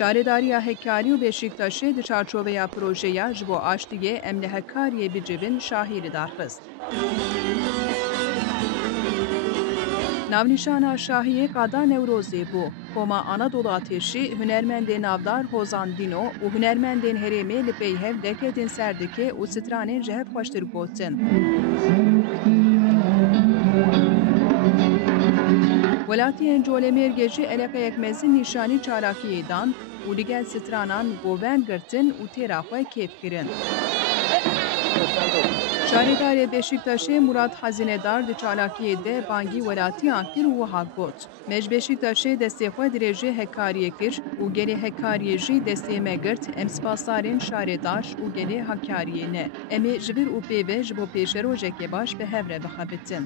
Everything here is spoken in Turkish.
Şaredariya Hekkari û Beşiktaşê di çarçoveya projeya ji bo aştiyê em li Hekkariyê bicivin şahîrî darxist. Navnîşana şahiyê Qada Newrozê bû. Koma Anadolu Ateşî, hunermendên navdar Hozan Dîno û hunermendên herêmê li pey hev derketin ser dike û stranên ji hev xweştir gotin. Welatiyên Colemêrgê jî eleqeyek mezin nîşanî çalakiyê dan û li gel stranan govend girtin û têra xwe kêf kirin. Şaredarê Beşiktaşê Murat Hezinedar di çalakiyê de bangî welatiyan kir û wiha got. Me ji Beşiktaşê destê xwe dirêjê Hekkariyê kir û gelê Hekkariyê jî destê me girt em spasdarên Şaredar û gelê Hekkariyê ne. Em ê ji vir û pêve ji bo pêşerojekê baş bi hev re bixebitin.